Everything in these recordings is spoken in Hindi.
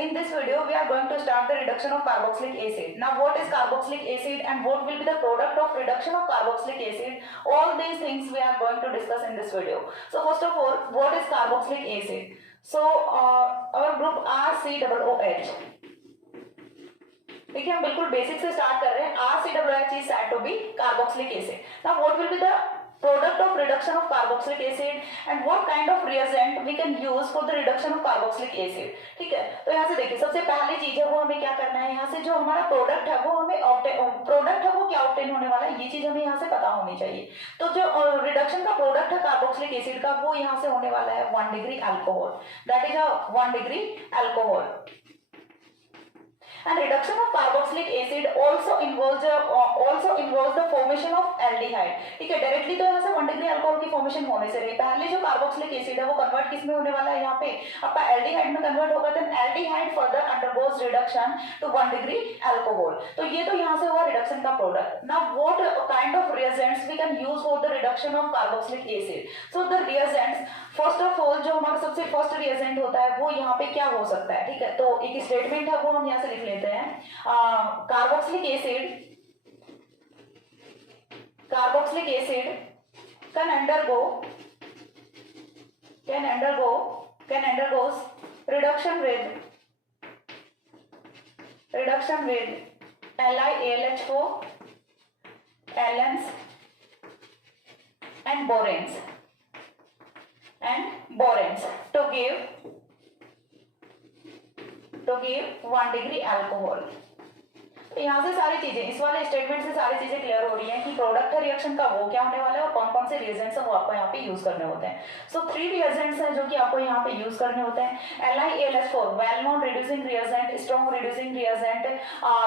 in this video we are going to start the reduction of carboxylic acid. Now what is carboxylic acid and what will be the product of reduction of carboxylic acid? All these things we are going to discuss in this video. So first of all, what is carboxylic acid? So our group RCOOH. देखिए हम बिल्कुल बेसिक से स्टार्ट कर रहे हैं. RCOOH is said to be carboxylic acid. Now what will be the product of reduction of carboxylic acid and what kind of reagent we can use for the reduction of carboxylic acid. ठीक है, तो यहाँ से देखिए सबसे पहली चीज है वो हमें क्या करना है. यहाँ से जो हमारा प्रोडक्ट है वो हमें प्रोडक्ट है वो क्या ऑब्टेन होने वाला है, ये चीज हमें यहाँ से पता होनी चाहिए. तो जो रिडक्शन का प्रोडक्ट है कार्बोक्सिलिक एसिड का वो यहाँ से होने वाला है 1 degree alcohol. That is a 1 degree alcohol. And reduction of carboxylic acid also involves the formation of aldehyde. ठीक है, डायरेक्टली तो यहाँ से 1 डिग्री अल्कोहल की फॉर्मेशन होने से रही. पहले जो कार्बोक्सिलिक एसिड है वो कन्वर्ट किस में होने वाला है, यहाँ पे आपका एल्डिहाइड में कन्वर्ट होगा. Then aldehyde further undergoes reduction to 1 degree alcohol. तो ये तो यहाँ से हुआ रिडक्शन का product. Now what kind of reagents we can use for the reduction of carboxylic acid. So the reagents, first of all जो हमारा सबसे फर्स्ट रिएजेंट होता है वो यहाँ पे क्या हो सकता है. ठीक है, तो एक स्टेटमेंट है वो हम यहाँ से लिख लेते हैं. Carboxylic acid can undergoes reduction with LiAlH4, allenes and boranes to give 1 degree alcohol. तो यहाँ से सारी चीजें, इस वाले स्टेटमेंट से सारी चीजें क्लियर हो रही हैं कि प्रोडक्ट है रिएक्शन का वो क्या होने वाला है और कौन कौन से रिएजेंट्स हैं वो आपको यहाँ पे यूज करने होते हैं. सो 3 रिएजेंट्स हैं जो कि आपको यहाँ पे यूज करने होते हैं. LiAlH4 well known reducing reagent, strong reducing reagent,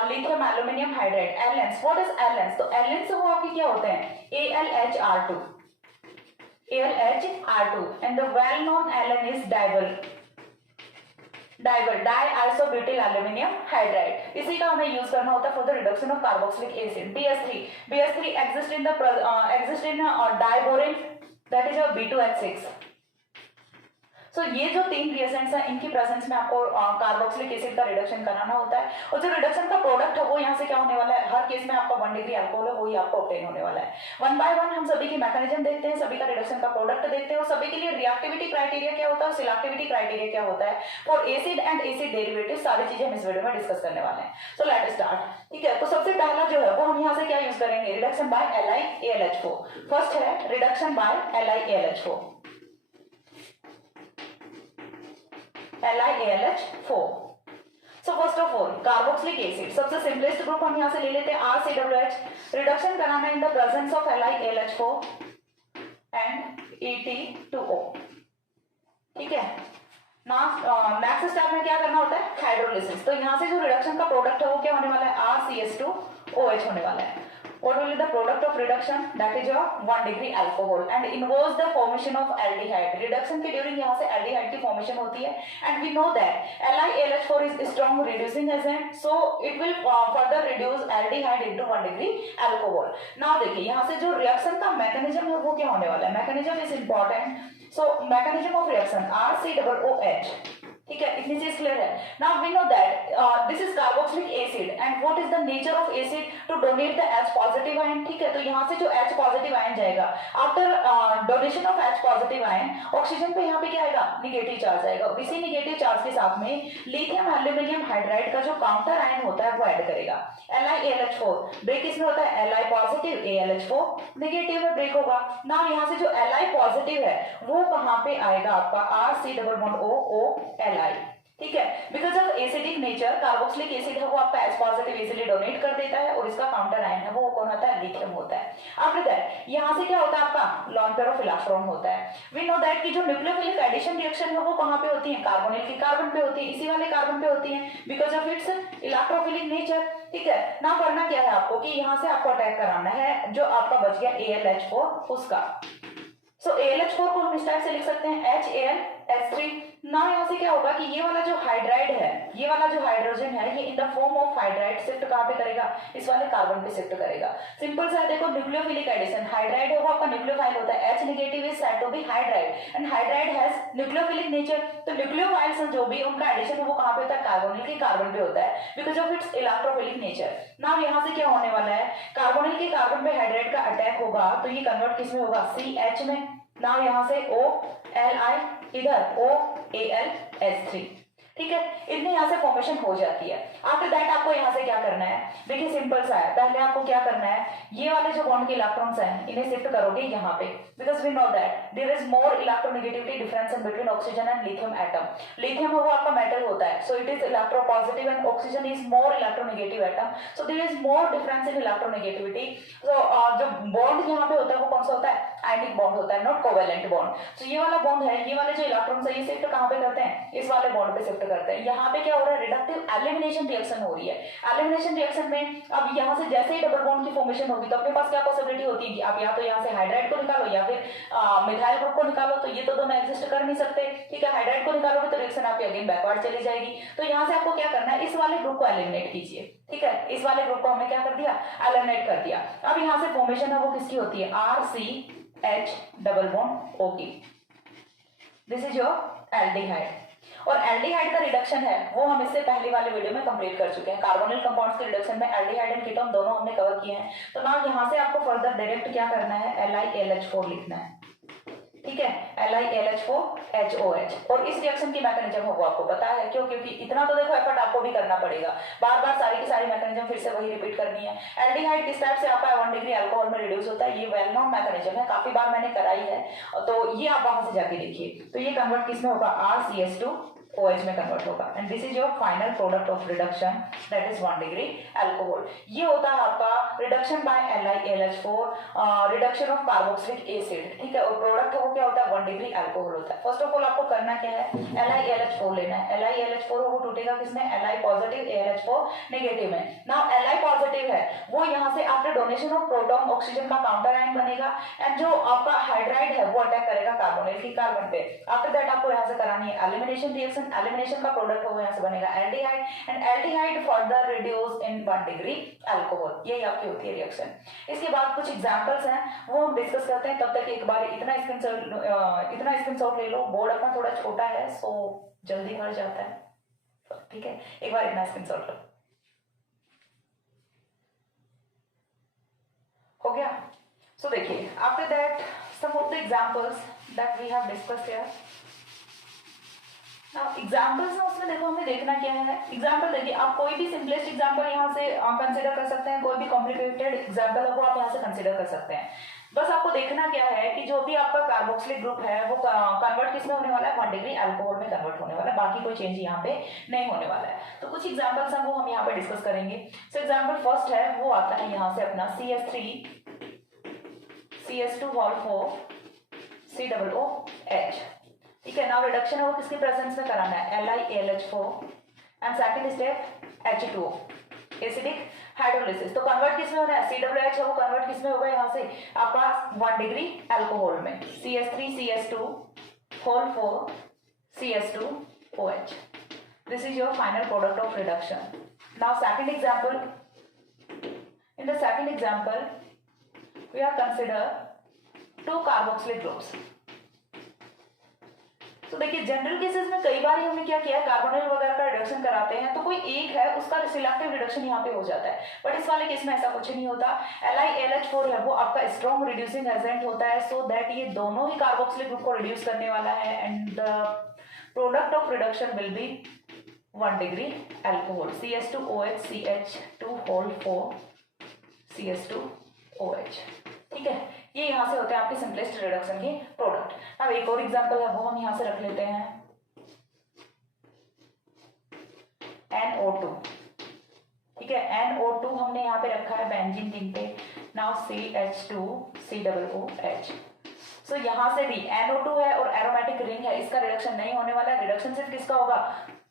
lithium aluminium hydride. Alanes, what is alanes? तो एलेन्स वो आपके क्या होते हैं, AlHR2 and the well known alane is diisobutyl aluminium hydride. इसी का हमें यूज करना होता है for the reduction of carboxylic acid. BS3 exist in diborane, that is your B2H6. So ये जो 3 रिएजेंट्स हैं इनकी प्रेजेंस में आपको कार्बोक्सिलिक एसिड का रिडक्शन कराना होता है. और जो रिडक्शन का प्रोडक्ट है वो यहाँ से क्या होने वाला है, हर केस में आपका 1 डिग्री अल्कोहल है वही आपको ऑब्टेन होने वाला है. 1 बाय 1 हम सभी की मैकेनिज्म देखते हैं, सभी का रिडक्शन का प्रोडक्ट देखते हैं और सभी के लिए रिएक्टिविटी क्राइटेरिया क्या होता है, सिलेक्टिविटी क्राइटेरिया क्या होता है for acid and acid derivative. सारी चीजें हम इस वीडियो में डिस्कस करने वाले हैं. So let start. ठीक है, तो सबसे पहला जो है वो हम यहाँ से क्या यूज करेंगे, रिडक्शन बाय LiAlH4. फर्स्ट है reduction by LiAlH4. LiAlH4. So first of all, carboxylic acid, सबसे सिंपलेस्ट ग्रुप हम यहाँ से ले लेते हैं RCOOH. रिडक्शन कराना in the presence of LiAlH4 and ET2O. ठीक है, नेक्स्ट स्टेप में क्या करना होता है, हाइड्रोलिसिस. तो यहाँ से जो रिडक्शन का प्रोडक्ट है वो क्या होने वाला है, RCH2OH होने वाला है. What will be the product of reduction? That is your 1 degree alcohol and involves the formation of aldehyde. Reduction के during यहाँ से aldehyde की formation होती है and we know that LiAlH4 is strong reducing agent, so it will further reduce aldehyde into 1 degree alcohol. Now देखिए यहाँ से जो reaction का mechanism है वो क्या होने वाला है, mechanism is important. So mechanism of reaction RCOOH. ठीक है, इतनी चीज क्लियर है. Now we know that this is carboxylic acid and what is the nature of acid to donate the H positive ion. ठीक है, तो यहाँ से जो H पॉजिटिव आयन जाएगा after donation of H positive ion, oxygen पे यहाँ पे क्या आएगा, निगेटिव चार्ज आएगा. इसी निगेटिव चार्ज के साथ में लिथियम एल्यूमिनियम हाइड्राइड का जो काउंटर आयन होता है वो ऐड करेगा. LiAlH4 ब्रेक इसमें होता है Li पॉजिटिव, AlH4 नेगेटिव में ब्रेक होगा. नाउ यहाँ से जो Li पॉजिटिव है वो कहाँ पे आएगा, आपका RCOOLI. ठीक है, because of acidic nature carboxylic acid है वो आपका H पॉजिटिव इजीली डोनेट कर देता है और इसका काउंटर आयन है वो कौन होता है, लिथियम होता है. आफ्टर दैट यहाँ से क्या होता है, आपका लॉन पेयर ऑफ इलेक्ट्रॉन होता है. वी नो दैट कि जो न्यूक्लियोफिलिक एडिशन रिएक्शन है वो कहाँ पे होती है, कार्बोनिल की कार्बन पे होती है, इसी वाले कार्बन पे होती है because of its electrophilic nature. ठीक है, ना करना क्या है आपको कि यहाँ से आपको अटैक कराना है जो आपका बच गया AlH4 उसका. सो AlH4 को हम इस टाइप से लिख सकते हैं HAlH3 ना यहाँ से क्या होगा कि ये वाला जो हाइड्राइड है, ये वाला जो हाइड्रोजन है, ये इन the form of hydride shift कहाँ पे करेगा, इस वाले कार्बन पे शिफ्ट करेगा। सिंपल सा है, देखो न्यूक्लियोफिलिक एडिशन, हाइड्राइड है वो आपका न्यूक्लियोफाइल होता है, H negative is said to be hydride and hydride has nucleophilic nature. तो न्यूक्लियोफाइल्स जो भी उनका एडिशन है वो कहाँ पे होता है, कार्बोनिल के कार्बन पे होता है because of its electrophilic nature. Now यहाँ से क्या होने वाला है, कार्बोनिल के कार्बन पे हाइड्राइड का अटैक होगा तो ये कन्वर्ट किस में होगा, CH में। नाउ यहाँ से OLi, इधर OAlH3, ठीक है, इतनी यहाँ से फॉर्मेशन हो जाती है। आफ्टर दैट आपको यहाँ से क्या करना है, देखिए सिंपल सा है, पहले आपको क्या करना है, ये वाले जो बॉन्ड के इलेक्ट्रॉन्स हैं इन्हें शिफ्ट करोगे यहाँ पे, because we know that there is more electronegativity difference in between oxygen and lithium atom. Lithium वो आपका मेटल होता है, so it is electropositive and oxygen is more electronegative atom, so there is more difference in electronegativity. So जो बॉन्ड यहाँ पे होता है वो कौन सा होता है, आयनिक बॉन्ड होता है, नॉट कोवेलेंट बॉन्ड। सो ये वाला बॉन्ड है, ये वाले जो इलेक्ट्रॉन्स है ये शिफ्ट कहाँ पे करते हैं, इस वाले बॉन्ड पे शिफ्ट करते हैं। यहाँ पे क्या हो रहा है, रिडक्टिव एलिमिनेशन रिएक्शन हो रही है। एलिमिनेशन रिएक्शन में अब यहाँ से जैसे ही डबल बॉन्ड की फॉर्मेशन होगी तो अपने पास क्या पॉसिबिलिटी होती है कि आप या तो यहाँ से हाइड्राइड को निकालो या फिर मिथाइल ग्रुप को निकालो, तो ये तो दोनों एग्जिस्ट कर नहीं सकते, ठीक है। हाइड्राइड को निकालोगे तो रिएक्शन आपकी अगेन बैकवर्ड चली जाएगी। तो यहाँ से आपको क्या करना है, इस वाले ग्रुप को एलिमिनेट कीजिए, ठीक है। इस वाले ग्रुप को हमने क्या कर दिया, एलिमिनेट कर दिया। अब यहाँ से फॉर्मेशन है वो किसकी होती है, RCH डबल बॉन्ड O की। This is your aldehyde. और एल्डिहाइड का रिडक्शन है वो हम इससे पहले वाले वीडियो में कंप्लीट कर चुके हैं। कार्बोनिल कंपाउंड्स के रिडक्शन में एल्डिहाइड एंड कीटोन दोनों हमने कवर किए हैं। तो ना यहाँ से आपको फर्दर डायरेक्ट क्या करना है, LiAlH4 लिखना है, ठीक है, LiAlH4HOH। और इस रिएक्शन की मैकेनिज्म वो आपको पता है, क्यों, क्योंकि इतना तो देखो एफर्ट आपको भी करना पड़ेगा, बार बार सारी की सारी मैकेनिज्म फिर से वही रिपीट करनी है। एल्डिहाइड किस टाइप से आपका 1 डिग्री अल्कोहल में रिड्यूस होता है, ये वेल नोन मैकेनिज्म है, काफी बार मैंने कराई है, तो ये आप वहां से जाके देखिए। तो ये कन्वर्ट किस में होगा, RCH2OH में कन्वर्ट होगा and this is your final product of reduction, that is 1 degree alcohol. ये होता है आपका reduction by LiAlH4, reduction of carboxylic acid, ठीक है। और प्रोडक्ट वो क्या होता है, 1 डिग्री अल्कोहल होता है। फर्स्ट ऑफ ऑल आपको करना क्या है, LiAlH4 लेना है। LiAlH4 वो टूटेगा किसमें, Li पॉजिटिव AlH4 नेगेटिव में। नाउ Li पॉजिटिव है वो यहाँ से after donation of proton oxygen का काउंटर आयन बनेगा एंड जो आपका हाइड्राइड है वो अटैक करेगा कार्बोनिल की कार्बन पे। आफ्टर दैट आपको यहाँ से करानी है एलिमिनेशन रिएक्शन। एलिमिनेशन का प्रोडक्ट वो यहाँ से बनेगा aldehyde and aldehyde further reduce in 1 degree alcohol. यही आपकी होती है रिएक्शन। इसके बाद कुछ एग्जांपल्स हैं वो हम डिस्कस करते हैं, तब तक एक बार इतना स्क्रीनशॉट ले लो। बोर्ड अपना थोड़ा छोटा है सो जल्दी भर जाता है, ठीक है, एक बार इतना स्क्रीनशॉट लो। हो गया। सो देखिए after that some of the examples that we have discussed here. Examples ना उसमें देखो हमें देखना क्या है। एग्जाम्पल देखिए, आप कोई भी सिंपलेस्ट एग्जाम्पल यहाँ से कंसिडर कर सकते हैं, कोई भी कॉम्प्लिकेटेड एग्जाम्पल है वो आप यहाँ से कंसिडर कर सकते हैं। बस आपको देखना क्या है कि जो भी आपका कार्बोक्सिलिक ग्रुप है वो कन्वर्ट किस में होने वाला है, 1 डिग्री अल्कोहल में कन्वर्ट होने वाला है, बाकी कोई चेंज यहाँ पे नहीं होने वाला है। तो कुछ एग्जाम्पल्स हैं वो हम यहाँ पे डिस्कस करेंगे। सो एग्जाम्पल फर्स्ट है वो आता है यहाँ से अपना CH3CH2 COOH, ठीक है। नाउ रिडक्शन है वो किसके प्रेजेंस में कराना है, LiAlH4 and second step H2O acidic hydrolysis. तो कन्वर्ट किस में होना है, COOH है वो कन्वर्ट किस में होगा, यहाँ से आपका 1 डिग्री अल्कोहल में, CH3CH2 CH2OH। This is your final product of reduction. Now second example, in the second example we are consider 2 carboxylic groups. तो देखिए जनरल केसेस में कई बार हमने क्या किया है, कार्बोनिल वगैरह का रिडक्शन कराते हैं तो कोई एक है उसका सिलेक्टिव रिडक्शन यहाँ पे हो जाता है, बट इस वाले केस में ऐसा कुछ नहीं होता। LiAlH4 है वो आपका स्ट्रॉन्ग रिड्यूसिंग एजेंट होता है, सो दैट ये दोनों ही कार्बोक्सिलिक ग्रुप को रिड्यूस करने वाला है and the product of reduction will be 1 degree alcohol, CH2OH CH2 CH2OH, ठीक है। ये यहाँ से होते हैं आपके सिंपलेस्ट रिडक्शन के प्रोडक्ट। अब एक और एग्जांपल है वो हम यहाँ से रख लेते हैं, NO2, ठीक है। NO2 हमने यहाँ पे रखा है बेंजीन रिंग पे। Now CH2COOH। सो यहाँ से भी NO2 है और एरोमेटिक रिंग है, इसका रिडक्शन नहीं होने वाला है। रिडक्शन सिर्फ किसका होगा,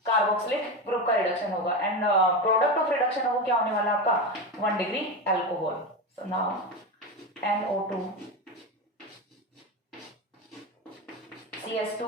कार्बोक्सिलिक ग्रुप का रिडक्शन होगा एंड प्रोडक्ट ऑफ रिडक्शन वो क्या होने वाला है आपका, 1 degree alcohol. So now NO2 CH2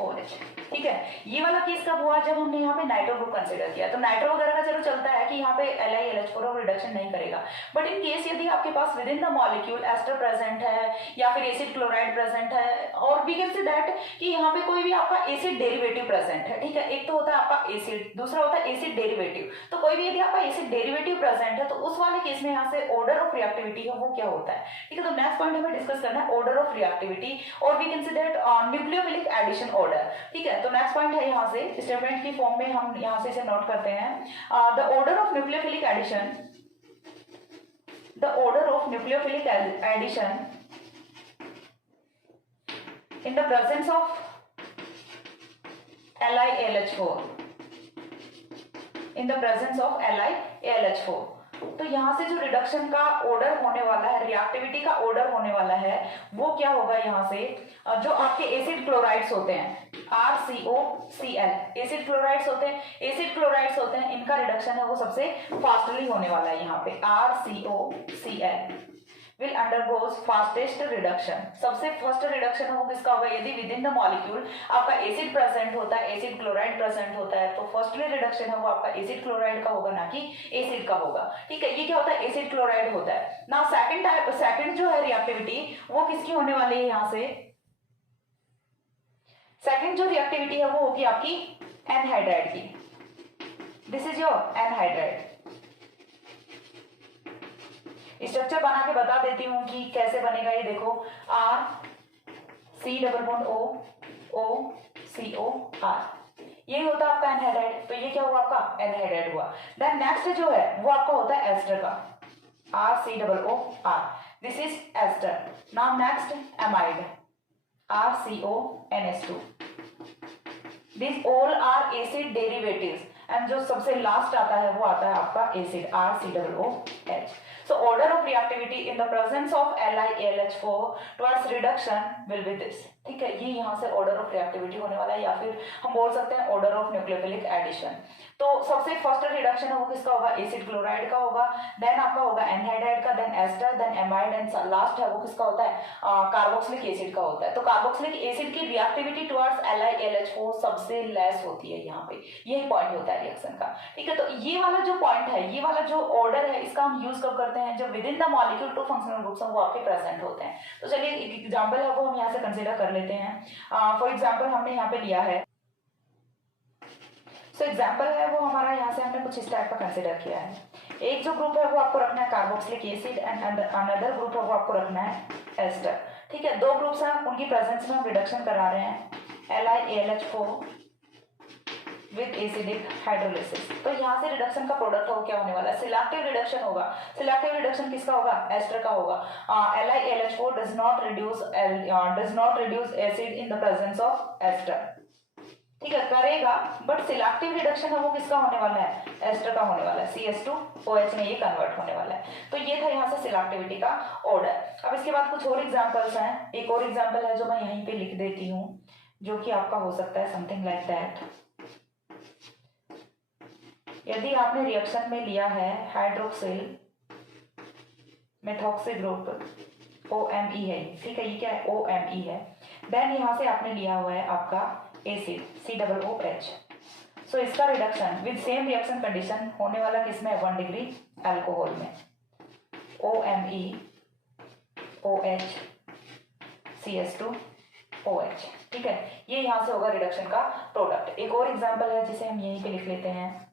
OH। ठीक है, ये वाला केस कब हुआ, जब हमने यहाँ पे नाइट्रो ग्रुप कंसीडर किया। तो नाइट्रो वगैरह का चलो चलता है कि यहाँ पे LiLH4 रिडक्शन नहीं करेगा, बट इन केस यदि आपके पास within the molecule ester present है या फिर एसिड क्लोराइड प्रेजेंट है, और वी कैन से दैट कि यहाँ पे कोई भी आपका एसिड डेरिवेटिव प्रेजेंट है। ठीक है, एक तो होता है आपका एसिड, दूसरा होता है एसिड डेरिवेटिव। तो कोई भी यदि आपका एसिड डेरिवेटिव प्रेजेंट है तो उस वाले केस में यहाँ से ऑर्डर ऑफ रिएक्टिविटी है वो क्या होता है। ठीक है, तो नेक्स्ट पॉइंट हमें डिस्कस करना है ऑर्डर ऑफ रिएक्टिविटी, और we can say that nucleophilic addition order. ठीक है, तो नेक्स्ट पॉइंट है यहाँ से स्टेटमेंट की फॉर्म में हम यहाँ से इसे नोट करते हैं। The order of nucleophilic addition, the order of nucleophilic addition in the presence of LiAlH4, in the presence of LiAlH4। तो यहाँ से जो रिडक्शन का ऑर्डर होने वाला है, रिएक्टिविटी का ऑर्डर होने वाला है, वो क्या होगा, यहाँ से जो आपके एसिड क्लोराइड्स होते हैं RCOCl, एसिड क्लोराइड्स होते हैं, एसिड क्लोराइड्स होते हैं, इनका रिडक्शन है वो सबसे फास्टली होने वाला है। यहाँ पे RCOCl will undergoes fastest reduction। सबसे फर्स्ट रिडक्शन है वो किसका होगा, यदि विद इन द मॉलिक्यूल आपका एसिड प्रेजेंट होता है, एसिड क्लोराइड प्रेजेंट होता है, तो फर्स्टली रिडक्शन है वो आपका एसिड क्लोराइड का होगा, ना कि एसिड का होगा। ठीक है, ये क्या होता है, एसिड क्लोराइड होता है ना। सेकंड जो है रिएक्टिविटी वो किसकी होने वाली है, यहाँ से सेकंड जो रिएक्टिविटी है वो होगी आपकी एनहाइड्राइड की। This is your anhydride. Structure बना के बता देती हूँ कि कैसे बनेगा। ये देखो RC⋅OO⋅CO⋅R, ये होता है आपका एनहाइड्राइड। तो ये क्या हुआ, आपका एनहाइड्राइड हुआ। देन नेक्स्ट जो है वो आपका होता है एस्टर का, RC⋅OR, this is ester. Now next amide, RCONH2। This all are acid derivatives, and जो सबसे लास्ट आता है वो आता है आपका acid, RCOOH। So order of reactivity in the presence of LiAlH4 towards reduction will be this। ठीक है, ये यहाँ से ऑर्डर ऑफ रिएक्टिविटी होने वाला है, या फिर हम बोल सकते हैं ऑर्डर ऑफ न्यूक्लियोफिलिक एडिशन। तो सबसे फर्स्ट रिडक्शन है वो किसका होगा, एसिड क्लोराइड का होगा, देन आपका होगा एनहाइड्राइड का, then ester, then amide, and last है वो किसका होता है, कार्बोक्सिलिक एसिड का होता है। तो कार्बोक्सिलिक एसिड की रिएक्टिविटी टुवर्ड्स LiAlH4 सबसे लेस होती है यहाँ पे, यही पॉइंट होता है रिएक्शन का। ठीक है, तो ये वाला जो पॉइंट है, ये वाला जो ऑर्डर है, इसका हम यूज कब करते हैं, जब within the molecule two functional groups वो आपके प्रेजेंट होते हैं। तो चलिए एक एग्जाम्पल है वो हम यहाँ से कंसिडर कर लेते हैं। फॉर एग्जाम्पल हमने यहाँ पे लिया है, सो एग्जाम्पल है वो हमारा, यहाँ से हमने कुछ इस टाइप का कंसिडर किया है। एक जो ग्रुप है वो आपको रखना है carboxylic acid, and another group है वो आपको रखना है एस्टर। ठीक है, दो ग्रुप्स हैं, उनकी प्रेजेंस में हम रिडक्शन करा रहे हैं LiAlH4 विद एसिडिक हाइड्रोलिसिस। तो यहाँ से रिडक्शन का प्रोडक्ट हो क्या होने वाला है, सिलेक्टिव रिडक्शन होगा। सिलेक्टिव रिडक्शन किसका होगा, एस्टर का होगा। LiAlH4 does not reduce acid in the presence of ester। ठीक है, करेगा, बट सिलेक्टिव रिडक्शन है वो किसका होने वाला है, एस्टर का होने वाला है, CH2OH में ये कन्वर्ट होने वाला है। तो ये था यहाँ से सिलेक्टिविटी का ऑर्डर। अब इसके बाद कुछ और एग्जांपल्स हैं। एक और एग्जांपल है जो मैं यहीं पे लिख देती हूँ, जो कि आपका हो सकता है समथिंग लाइक दैट। यदि आपने रिएक्शन में लिया है हाइड्रोक्सिल मेथॉक्सी ग्रुप, OMe है, ठीक है, ये क्या है, OMe है। देन यहाँ से आपने लिया हुआ है आपका एसिड COOH। सो इसका reduction with same reaction condition होने वाला किसमें, 1 डिग्री अल्कोहल में, OMe OH CH2OH। ठीक है, ये यहाँ से होगा रिडक्शन का प्रोडक्ट। एक और एग्जांपल है जिसे हम यहीं पे लिख लेते हैं,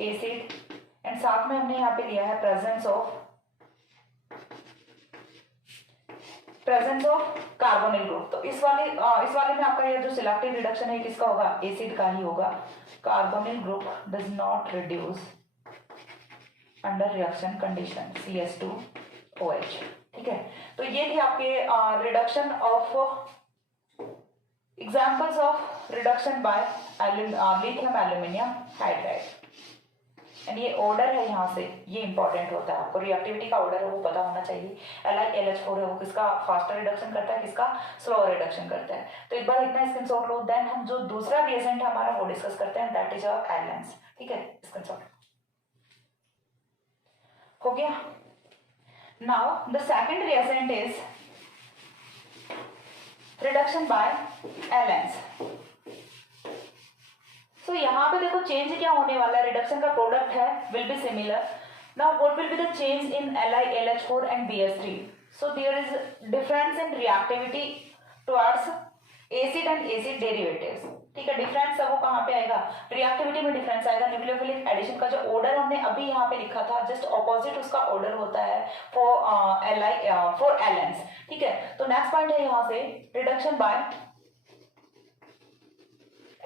एसिड, एंड साथ में हमने यहाँ पे लिया है प्रेजेंस ऑफ कार्बोनिल ग्रुप। तो इस वाले में आपका ये जो सिलेक्टिव रिडक्शन है किसका होगा, एसिड का ही होगा। Carbonyl group does not reduce under reaction condition CH2OH। ठीक है, तो ये थे आपके reduction of examples of reduction by lithium aluminium hydride. And ये ऑर्डर है यहाँ से, ये इंपॉर्टेंट होता है, आपको रिएक्टिविटी का ऑर्डर है वो पता होना चाहिए। LiAlH4 है वो किसका फास्टर रिडक्शन करता है, किसका स्लोअर रिडक्शन करता है। तो एक बार इतना स्क्रीनशॉट लो, देन हम जो दूसरा रिएजेंट है हमारा वो डिस्कस करते हैं, दैट इज आवर एलाइंस। ठीक है, स्क्रीनशॉट हो गया। Now the second reagent is reduction by Alans. So यहाँ पे देखो चेंज क्या होने वाला है, रिडक्शन का प्रोडक्ट है will be similar. Now what will be the change in LiLH4 and BS3? So there is difference in reactivity towards acid and acid derivatives. ठीक है, डिफरेंस है वो कहाँ पे आएगा, रिएक्टिविटी में डिफरेंस आएगा. न्यूक्लियोफिलिक एडिशन का जो ऑर्डर हमने अभी यहाँ पे लिखा था जस्ट ऑपोजिट उसका ऑर्डर होता है फॉर एलेंस. ठीक है, तो नेक्स्ट पॉइंट है यहाँ से रिडक्शन बाय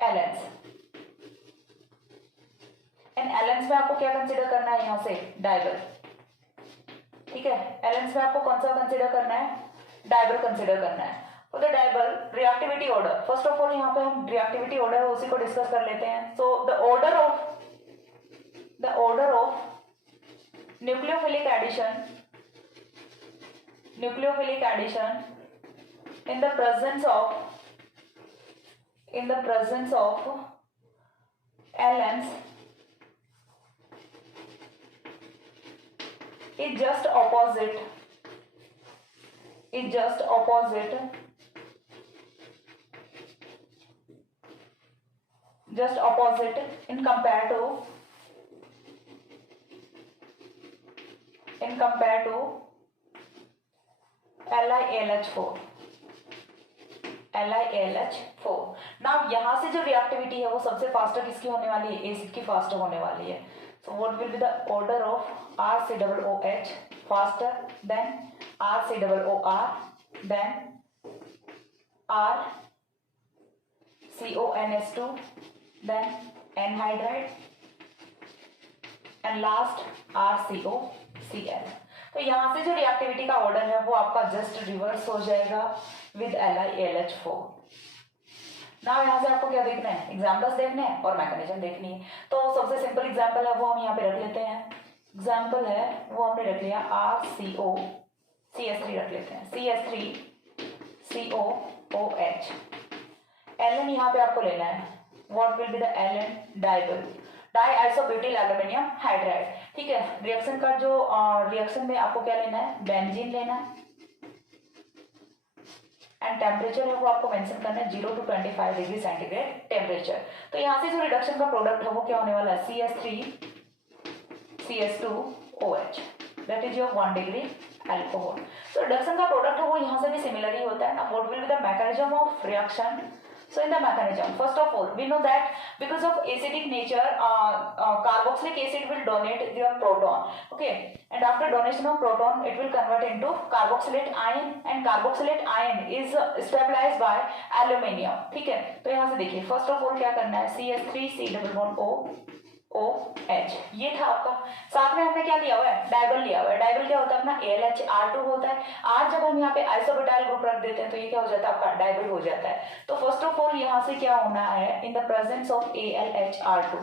एलेंस. एंड एलेंस में आपको क्या कंसीडर करना है, यहाँ से डाइबर. ठीक है, एलेंस में आपको कौन सा कंसीडर करना है, डाइबर कंसीडर करना है. For the DIBAL reactivity order, first of all यहाँ पे हम रिएक्टिविटी ऑर्डर उसी को डिस्कस कर लेते हैं. So the order of nucleophilic addition in the presence of alans is just opposite in compare to LiLH4. Now यहाँ से जो रिएक्टिविटी है वो सबसे फास्टर किसकी होने वाली है, एसिड की फास्टर होने वाली है. So what will be the order of RCOOH faster than RCOOR than RCONS2 than anhydride and last RCOCl. तो यहाँ से जो रिएक्टिविटी का ऑर्डर है वो आपका जस्ट रिवर्स हो जाएगा विद LiLH4. नाउ यहाँ से आपको क्या देखना है, एग्जाम्पल्स देखने हैं और मैकेनिज्म देखनी है. तो सबसे सिंपल एग्जाम्पल है वो हम यहाँ पे रख लेते हैं. एग्जाम्पल है वो हमने रख लिया RCOCH3 रख लेते हैं, CH3COOH. Ln यहाँ पे आपको लेना है, what will be the Ln, DIBAL diisobutyl aluminium hydride. ठीक है, रिएक्शन का जो रिएक्शन में आपको क्या लेना है, बेंजीन लेना है एंड टेम्परेचर है वो आपको मेंशन करना है 0 to 25 डिग्री सेंटीग्रेड टेम्परेचर. तो यहाँ से जो रिडक्शन का प्रोडक्ट है वो क्या होने वाला है, CH3CH2OH that is your 1 degree alcohol. तो रिडक्शन का प्रोडक्ट है वो यहाँ से भी सिमिलर ही होता है ना. What will be the mechanism of reaction. So in the mechanism, first of all, we know that because of acidic nature, carboxylic acid will donate their proton. Okay, and after donation of proton, it will convert into carboxylate ion, and carboxylate ion is stabilized by aluminium. ठीक है, तो यहाँ से देखिए first of all क्या करना है, CH3C11OH ये था आपका. साथ में हमने क्या लिया हुआ है, डाइबल लिया हुआ है. डाइबल क्या होता है अपना, ALHR2 होता है. आज जब हम यहाँ पे आइसोब्यूटाइल ग्रुप रख देते हैं तो ये क्या हो जाता है आपका, डाइबल हो जाता है. तो फर्स्ट ऑफ ऑल यहाँ से क्या होना है, in the presence of ALHR2,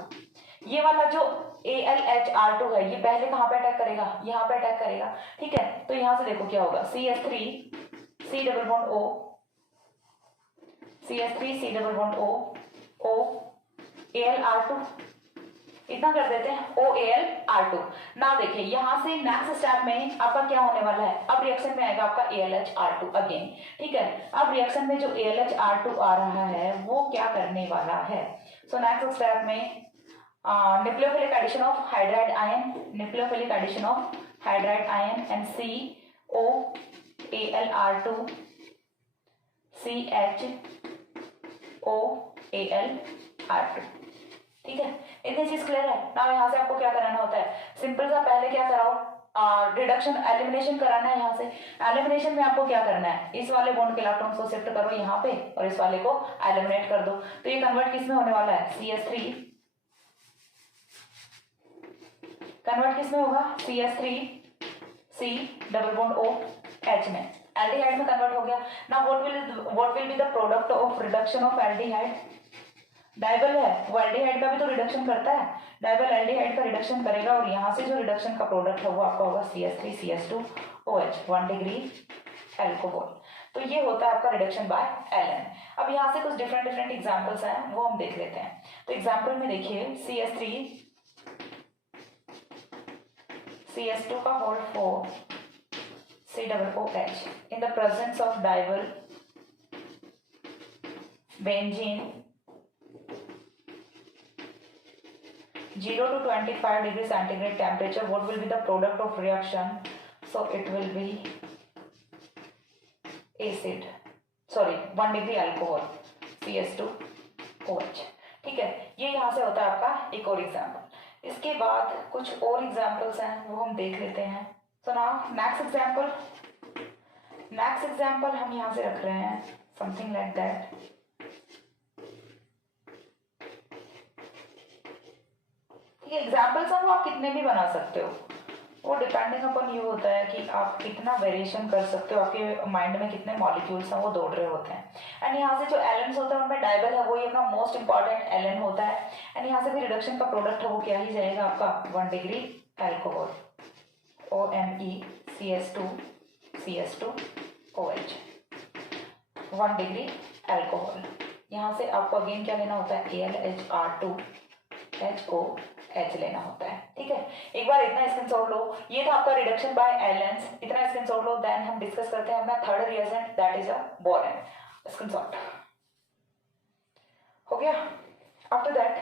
ये वाला जो ALHR2 है ये पहले कहाँ पे अटैक करेगा, यहाँ पे अटैक करेगा. ठीक है, तो यहाँ से देखो क्या होगा, CH3C11O ALR2 इतना कर देते हैं OAlR2. ना देखिए यहाँ से नेक्स्ट स्टेप में आपका क्या होने वाला है, अब रिएक्शन में आएगा आपका ALHR2 अगेन. ठीक है, अब रिएक्शन में जो ALHR2 आ रहा है वो क्या करने वाला है. सो नेक्स्ट स्टेप में nucleophilic addition of hydride ion and COAlR2 CHOAlR2. ठीक है, इतनी चीज क्लियर है ना. यहाँ से आपको क्या कराना होता है, सिंपल सा पहले क्या कराओ, रिडक्शन एलिमिनेशन कराना है. यहाँ से एलिमिनेशन में आपको क्या करना है, इस वाले बॉन्ड के इलेक्ट्रॉन्स को शिफ्ट करो यहाँ पे और इस वाले को एलिमिनेट कर दो. तो ये कन्वर्ट किस में होने वाला है, CH3 कन्वर्ट किस में होगा, CH3C=OH में, एल्डिहाइड में कन्वर्ट हो गया. ना what will be the product of reduction of aldehyde, DIBAL है वो एल्डिहाइड का भी तो रिडक्शन करता है, डाइबल एल्डिहाइड का रिडक्शन करेगा और यहाँ से जो रिडक्शन का प्रोडक्ट है वो आपका होगा CH3CH2OH 1 डिग्री अल्कोहल. तो ये होता है आपका रिडक्शन बाय एलन. अब यहाँ से कुछ डिफरेंट एग्जांपल्स हैं वो हम देख लेते हैं. तो एग्जांपल में देखिए CH3CH2 का whole 4 COOH in the presence of diol benzene 0 to 25 degree centigrade temperature. What will be the product of reaction? So it will be acid, sorry 1 degree alcohol CS2OH. ठीक है, ये यहाँ से होता है आपका एक और एग्जाम्पल। इसके बाद कुछ और एग्जाम्पल्स हैं वो हम देख लेते हैं। सो नाउ नेक्स्ट एग्जाम्पल हम यहाँ से रख रहे हैं समथिंग लाइक दैट। ठीक है, एग्जाम्पल्स हम आप कितने भी बना सकते हो, वो डिपेंडिंग अपॉन यू होता है कि आप कितना वेरिएशन कर सकते हो, आपके माइंड में कितने मॉलिक्यूल्स हैं वो दौड़ रहे होते हैं। एंड यहाँ से जो एलेन्स होता है उनमें डाइबल है, वही अपना मोस्ट इंपॉर्टेंट एलेन होता है। एंड यहाँ से भी रिडक्शन का प्रोडक्ट है वो क्या ही जाएगा आपका 1 degree alcohol OMe CS2OH 1 degree alcohol. यहाँ से आपको अगेन क्या लेना होता है AlHR2HOH लेना होता है। ठीक है, एक बार इतना स्क्रीनशॉट लो। ये था आपका रिडक्शन बाय एलेन्स, इतना स्क्रीनशॉट लो। देन हम डिस्कस करते हैं अपना third reagent, that is a borane. Screenshot हो गया। आफ्टर दैट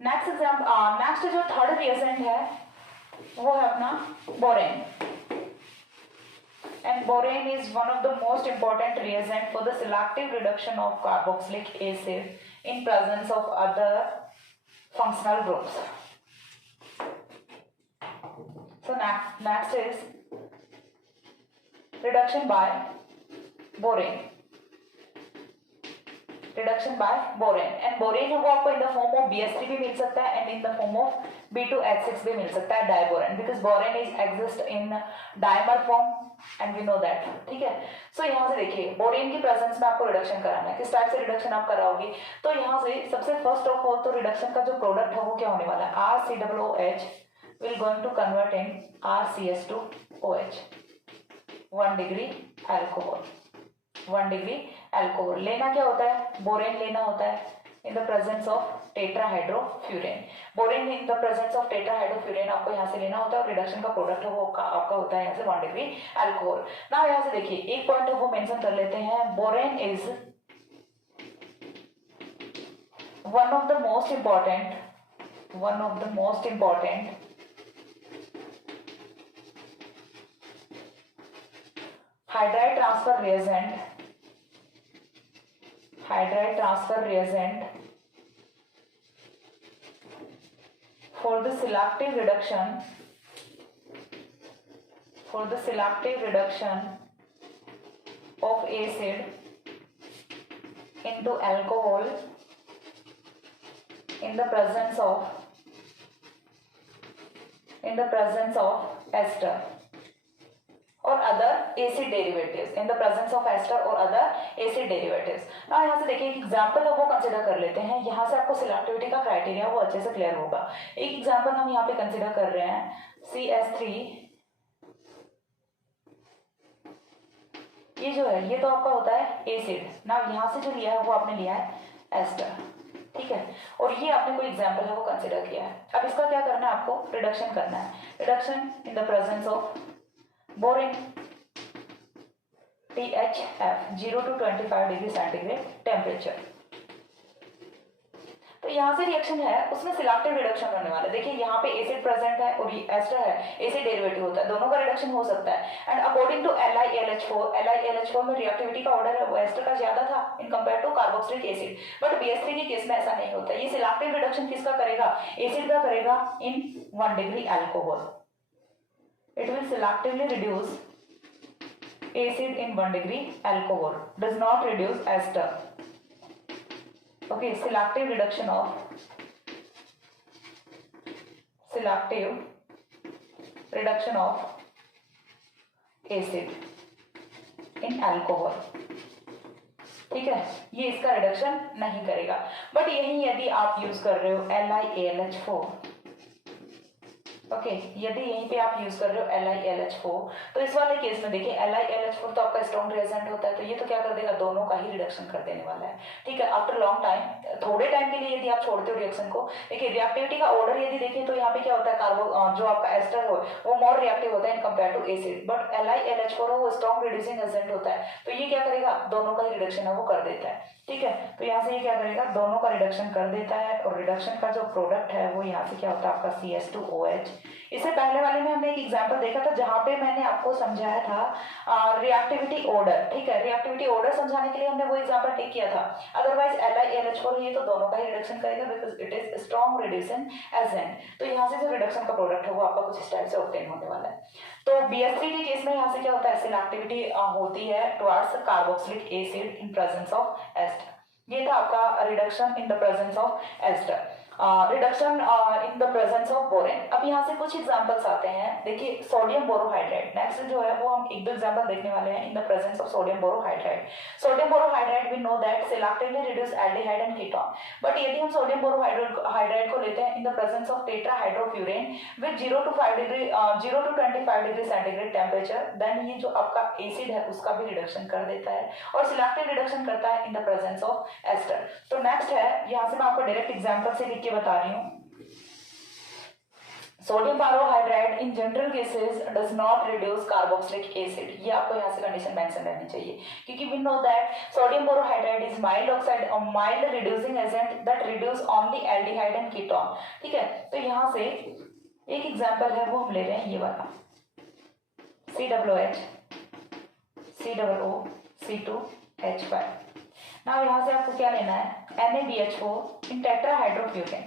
नेक्स्ट जो थर्ड रिएजेंट है वो है अपना borane. And borane is one of the most important reagent for the selective reduction of carboxylic acid in presence of other functional groups. So next is reduction by borane. Reduction by borane. And borane है वो आपको इन द फॉर्म ऑफ BH3 भी मिल सकता है and in the form of B2H6 भी मिल सकता है, diborane, because borane is exist in dimer form and we know that. ठीक है, सो यहाँ से देखिए बोरेन की प्रेजेंस में आपको रिडक्शन कराना है। किस टाइप से रिडक्शन आप कराओगे, तो यहाँ से सबसे फर्स्ट ऑफ ऑल तो रिडक्शन का जो प्रोडक्ट है वो क्या होने वाला है, RCOOH will going to convert in RCS2OH 1 degree alcohol. 1 degree alcohol लेना क्या होता है, बोरेन लेना होता है in the presence of tetrahydrofuran. Borane in the presence of tetrahydrofuran आपको यहाँ से लेना होता है और रिडक्शन का प्रोडक्ट है वो आपका होता है यहाँ से 1 डिग्री एल्कोहल। ना यहाँ से देखिए एक पॉइंट है वो मेंशन कर लेते हैं, borane is one of the most important hydride transfer reagent for the selective reduction of acid into alcohol in the presence of ester और other acid derivatives in the presence of ester और अदर एसिड डेरिवेटिव्स। ना यहाँ से देखिए एक एग्जांपल है वो कंसिडर कर लेते हैं। यहाँ से आपको सिलेक्टिविटी का क्राइटेरिया वो अच्छे से क्लियर होगा। एक एग्जांपल हम यहाँ पे कंसिडर कर रहे हैं CS3। ये जो है ये तो आपका होता है एसिड। ना यहाँ से जो लिया है वो आपने लिया है एस्टर। ठीक है, और ये आपने कोई एग्जांपल है वो कंसिडर किया है। अब इसका क्या करना है, आपको रिडक्शन करना है। Reduction in the presence of borane THF 0 to 25 degree centigrade temperature. तो यहाँ से रिएक्शन है उसमें सिलेक्टिव रिडक्शन होने वाला है। देखिए यहाँ पे एसिड प्रेजेंट है और ये एस्टर है, एसिड डेरिवेटिव होता है, दोनों का रिडक्शन हो सकता है। एंड अकॉर्डिंग टू LiAlH4 में रिएक्टिविटी का ऑर्डर है वो एस्टर का ज्यादा था in compare to carboxylic acid, but BH3 के केस में ऐसा नहीं होता। ये सिलेक्टिव रिडक्शन किसका करेगा, एसिड का करेगा इन 1 degree alcohol. It will selectively reduce acid in 1 degree alcohol, does not reduce ester. Okay, selective reduction of acid in alcohol. ठीक है, ये इसका रिडक्शन नहीं करेगा। बट यही यदि आप यूज कर रहे हो LiAlH4, ओके यदि यहीं पे आप यूज कर रहे हो LiLH4, तो इस वाले केस में देखिए LiLH4 तो आपका स्ट्रॉन्ग रिएजेंट होता है, तो ये तो क्या कर देगा, दोनों का ही रिडक्शन कर देने वाला है। ठीक है, आफ्टर लॉन्ग टाइम, थोड़े टाइम के लिए यदि आप छोड़ते हो रिएक्शन को, देखिए रिएक्टिविटी का ऑर्डर यदि देखें तो यहाँ पे क्या होता है, कार्बो जो आपका एस्टर हो वो मोर रिएक्टिव होता है in compare to acid, but LiLH4 वो स्ट्रॉन्ग रिड्यूसिंग एजेंट होता है, तो ये क्या करेगा, दोनों का ही रिडक्शन है वो कर देता है। ठीक है, तो यहाँ से ये क्या करेगा, दोनों का रिडक्शन कर देता है, और रिडक्शन का जो प्रोडक्ट है वो यहाँ से क्या होता है आपका CH2OH। इससे पहले वाले में हमने एक एग्जांपल देखा था जहां पे मैंने आपको समझाया था रिएक्टिविटी ऑर्डर। ठीक है, रिएक्टिविटी ऑर्डर समझाने के लिए हमने वो एग्जांपल टेक किया था। अदरवाइज LiLH4 ये तो दोनों का ही रिडक्शन करेगा because it is strong reducing agent, तो यहाँ से जो रिडक्शन का प्रोडक्ट है वो आपका कुछ इस टाइप से ऑब्टेन होने वाला है। तो BH3 के केस में यहाँ से क्या होता है, सिलेक्टिविटी होती है towards carboxylic acid in presence of ester. ये था आपका reduction in the presence of ester, reduction in the presence of borane. अब यहाँ से कुछ एग्जांपल्स आते हैं, देखिए सोडियम बोरोहाइड्राइड नेक्स्ट जो है वो हम एक दो एग्जांपल देखने वाले हैं in the presence of sodium borohydride. Sodium borohydride we know that selectively reduce aldehyde and ketone, but यदि हम सोडियम बोरोहाइड्राइड को लेते हैं in the presence of tetrahydrofuran with 0 to 25 degree centigrade temperature, then ये जो आपका एसिड है उसका भी रिडक्शन कर देता है और सिलेक्टिव रिडक्शन करता है in the presence of ester. तो नेक्स्ट है, यहाँ से मैं आपको डायरेक्ट एग्जांपल से लिख के बता रही हूँ, sodium borohydride in general cases does not reduce carboxylic acid. ये आपको यहाँ से कंडीशन मेंशन रहनी चाहिए, क्योंकि we know that sodium borohydride is mild oxide mild reducing agent that reduce only aldehyde and ketone. ठीक है, तो यहाँ से एक एग्जांपल है वो हम ले रहे हैं ये वाला COOH COO C2H5। नाउ यहाँ से आपको क्या लेना है, NaBH4 in tetrahydrofuran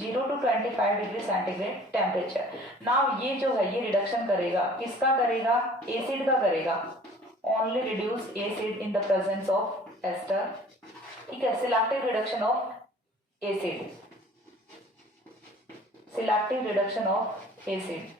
0 to 25 degree centigrade temperature. Now ये जो है ये रिडक्शन करेगा, किसका करेगा, एसिड का करेगा, only reduce acid in the presence of ester. ठीक है, selective reduction of acid, selective reduction of acid,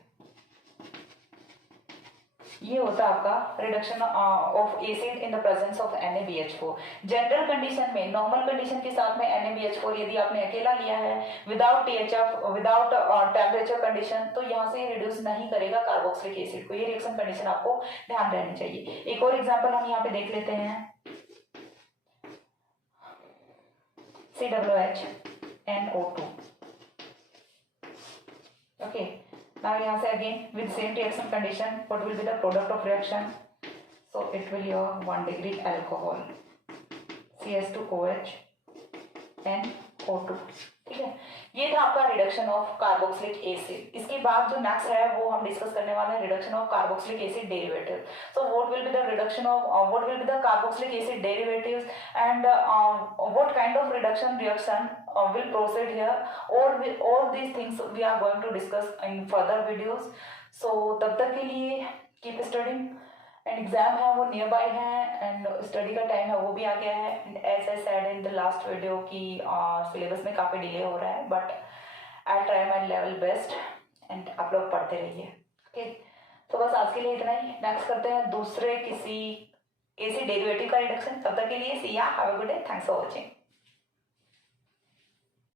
ये होता है आपका reduction of acid in the presence of NaBH4। General condition में, नॉर्मल कंडीशन के साथ में NaBH4 यदि आपने अकेला लिया है without THF without temperature condition, तो यहाँ से रिड्यूस नहीं करेगा कार्बोक्सिलिक एसिड को। ये रिएक्शन कंडीशन आपको ध्यान रहनी चाहिए। एक और एग्जांपल हम यहाँ पे देख लेते हैं, COOH NO2। ओके, now यहाँ से again with same reaction condition what will be the product of reaction, so it will your 1 degree alcohol CH2OH NO2। ठीक है, ये था आपका रिडक्शन ऑफ कार्बोक्सिलिक एसिड। इसके बाद जो नेक्स्ट है वो हम डिस्कस करने वाले हैं reduction of carboxylic acid derivative. So what will be the reduction of what will be the carboxylic acid derivatives and what kind of reduction reaction will proceed here, all these things we are going to discuss in further videos। so तब तक के लिए keep studying, एंड एग्जाम है वो नियर बाय है एंड स्टडी का टाइम है वो भी आ गया है। And as I said in the last video की सिलेबस में काफ़ी डिले हो रहा है, but I try my level best and आप लोग पढ़ते रहिए। ओके, तो बस आज के लिए इतना ही। नेक्स्ट करते हैं दूसरे किसी एसिड डेरिवेटिव का रिडक्शन। तब तक के लिए सी या have a good day, thanks for watching.